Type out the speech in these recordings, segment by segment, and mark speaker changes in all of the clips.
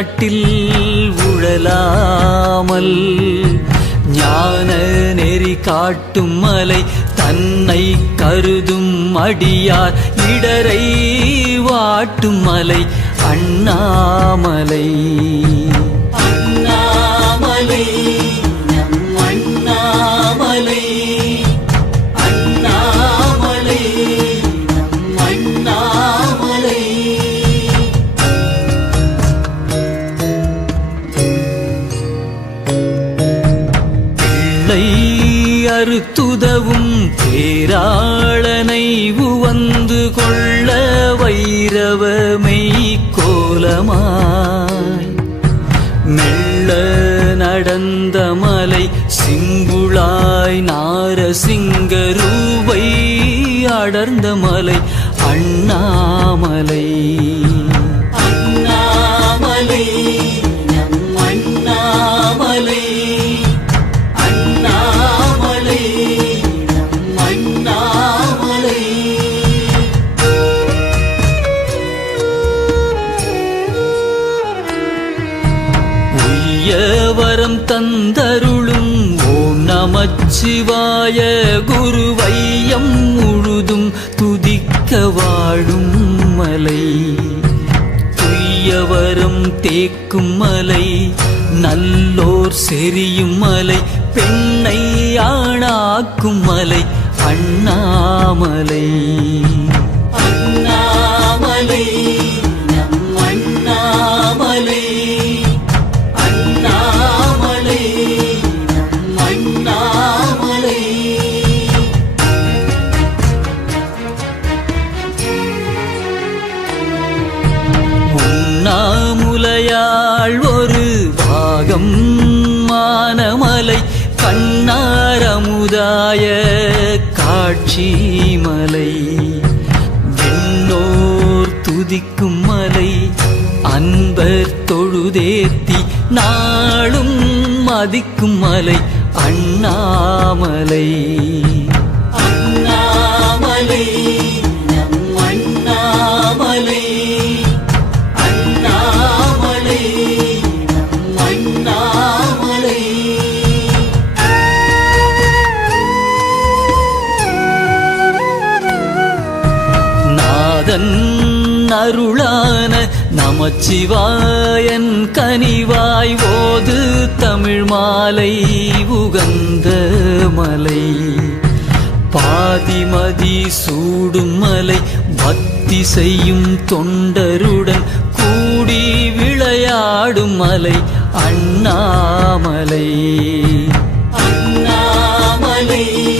Speaker 1: காட்டில் உழலாமல் ஞான நெறி காட்டும் மலை தன்னை கருதும் அடியார் இடரை வாட்டும் மலை அண்ணாமலை அண்ணாமலை. தேராளனை உவந்து கொள்ள வைரவமை கோலமாய். மெல்ல நடந்த மலை சிங்குளாய் நாரசிங்க ரூபை அடர்ந்த மலை அண்ணாமலை. தந்தருளும். ஓம் நமச்சிவாய குருவையம் முழுதும் துதிக்க வாழும் மலை. துய்யவரம் தேக்கும் மலை நல்லோர் செரியும் மலை பெண்ணை ஆணாக்கும் மலை அண்ணாமலை. அண்ணாமலை. கண்ணாரமுதாய காட்சி மலை. விண்ணோர் துதிக்கும் மலை. அன்பர் தொழுதேத்தி நாளும் மதிக்கும் மலை. அண்ணாமலை. அண்ணாமலை. அருளான நமச்சிவாயன் கனிவாய் ஓது தமிழ் மாலை உகந்த மலை. பாதிமதி சூடும் மலை பக்தி செய்யும் தொண்டருடன் கூடி விளையாடும் மலை அண்ணாமலை. அண்ணாமலை.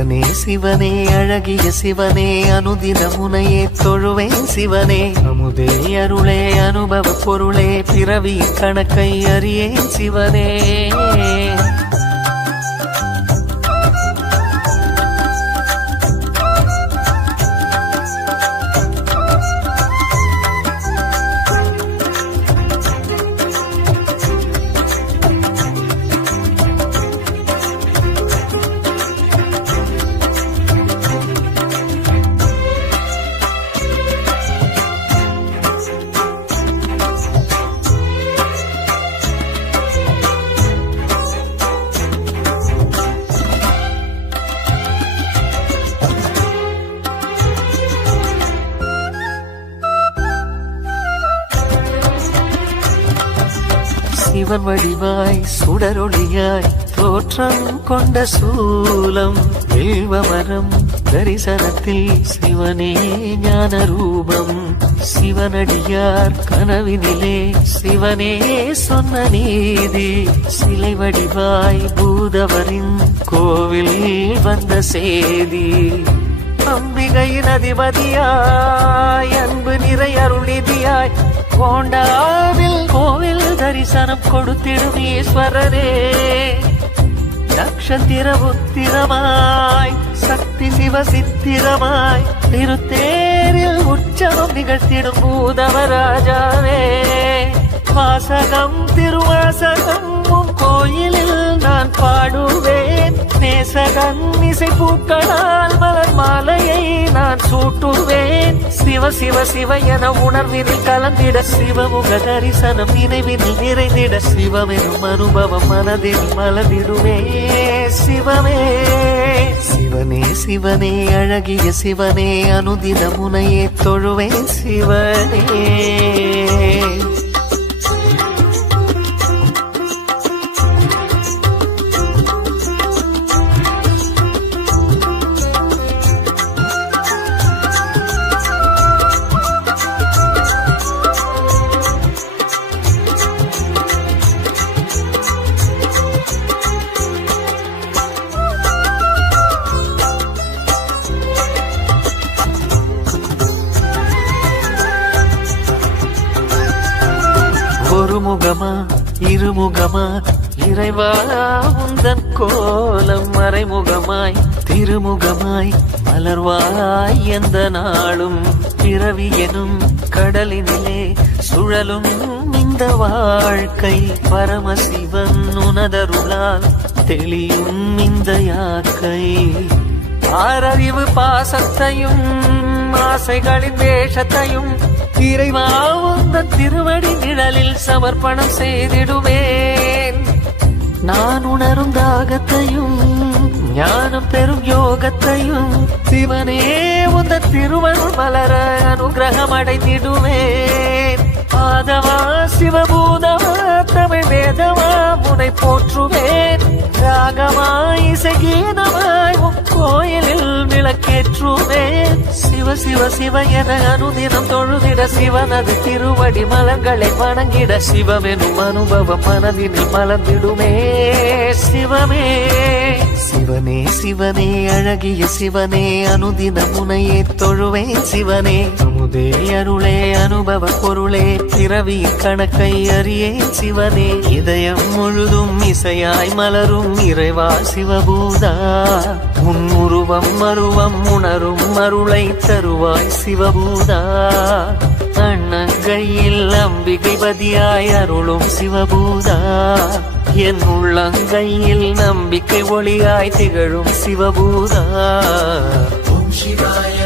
Speaker 2: சிவனே சிவனே அழகிய சிவனே அனுதின முனையே தொழுவேன் சிவனே. அமுதே. அருளே அனுபவ பொருளே பிறவி கணக்கை அறியேன் சிவனே. சிவன் வடிவாய் சுடரொளியாய் தோற்றம் கொண்ட சூலம் வில்வமரம் தரிசனத்தில் சிவனே ஞான ரூபம் சிவனடியார் கனவினிலே சிவனே சொன்ன நீதி. சிலை வடிவாய் பூதவரின் கோவில் வந்த செய்தி அம்பிகையின் அதிபதியாய் அன்பு நிறை அருளிதியாய் கோண்டாவில் கோவில் தரிசனம் கொடுத்திடும் ஈஸ்வரரே. நக்ஷத்திர உத்திரமாய் சக்தி சிவ சித்திரமாய் திருத்தேரில் உற்சவம் நிகழ்த்திடும் பூதவராஜாவே வாசகம் திருவாசகம் உன் கோயிலில் நான் பாடுவேன். நேசகன் இசை பூக்களால் மலர் மாலையை நான் சூட்டுவேன். சிவ சிவ சிவ என உணர்வினில் கலந்திட சிவமுக தரிசனம் நினைவினில் நிறைந்திட சிவமெனும் அனுபவம் மனதில் மலர்ந்திடுமே. சிவமே சிவனே சிவனே அழகிய சிவனே அனுதின முனையே தொழுவேன். சிவனே. ஒருமுகமா இருமுகமா இறைவாளா உந்தன் கோலம் மறைமுகமாய் திருமுகமாய் மலர்வாய் எந்த நாளும் பிறவி எனும் கடலினிலே சுழலும் இந்த வாழ்க்கை பரமசிவன் உனதருளால் தெளியும் இந்த யாக்கை. ஆறறிவு பாசத்தையும் ஆசைகளின் வேஷத்தையும் இறைவா உந்த திருவடி நிழலில் சமர்ப்பணம் செய்திடுவேன். நான் உணரும் தாகத்தையும் ஞானம் பெறும் யோகத்தையும் சிவனே உந்த திருவருள் மலர அனுகிரகம் அடைந்திடுவேன். ஆதவா சிவபூதவா வேதமா உனை போற்றுவேன். ராகமாய் இசைகீனமாய் உன் கோயிலில் விளக்கேற்றுவேன். சிவ சிவ சிவ என அனுதினம் தொழுதிட சிவனது திருவடி மலர்களை வணங்கிட சிவமெனும் அனுபவம் மனதினில் மலர்ந்திடுமே. சிவமே சிவனே சிவனே அழகிய சிவனே அனுதின முனையே தொழுவேன். சிவனே அமுதே அருளே அனுபவ பொருளே. பிறவி கணக்கை அறியேன் சிவனே. இதயம் முழுதும் இசையாய் மலரும் இறைவா சிவபூதா. உன் உருவம் மருவம் உணரும் அருளை தருவாய் சிவபூதா. அண்ணங்கையில் அம்பிகை பதியாய் அருளும் சிவபூதா. என் உள்ளங்கையில் நம்பிக்கை ஒளியாய் திகழும் சிவபூதா.
Speaker 1: ஓம் சிவாய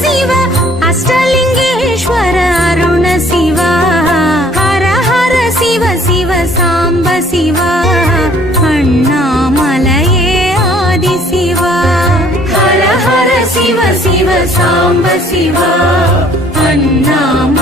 Speaker 3: சிவ அஷ்டலிங்கேஸ்வர அருண சிவ. ஹர ஹர சிவ சிவ சாம்ப சிவ. அண்ணாமலையே ஆதி சிவ. ஹர ஹர சிவ சிவ சாம்ப சிவ. அண்ணாமலை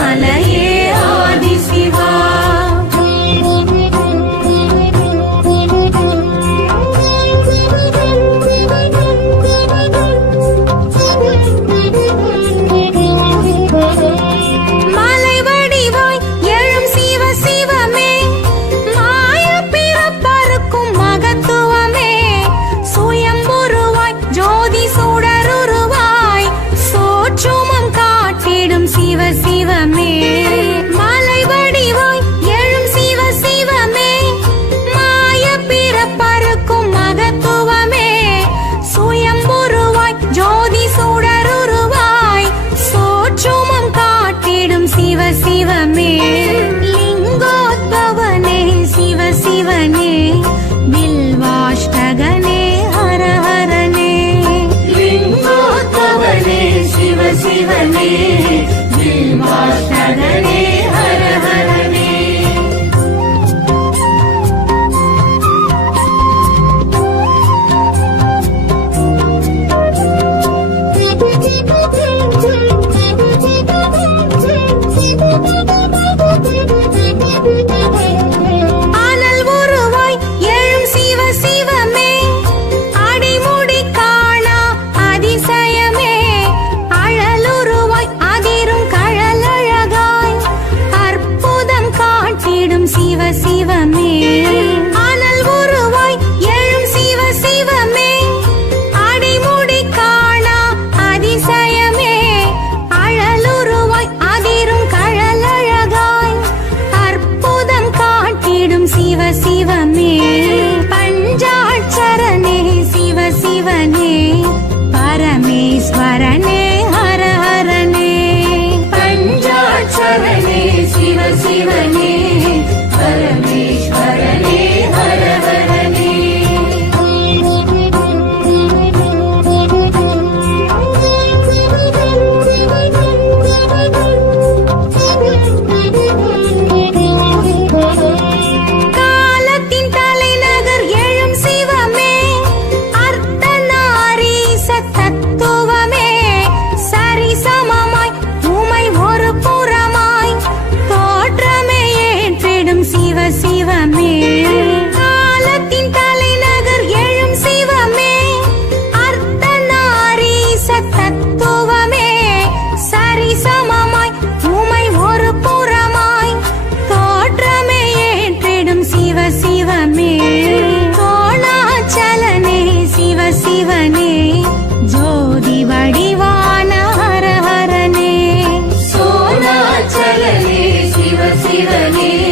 Speaker 3: சிவனே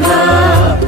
Speaker 3: Love.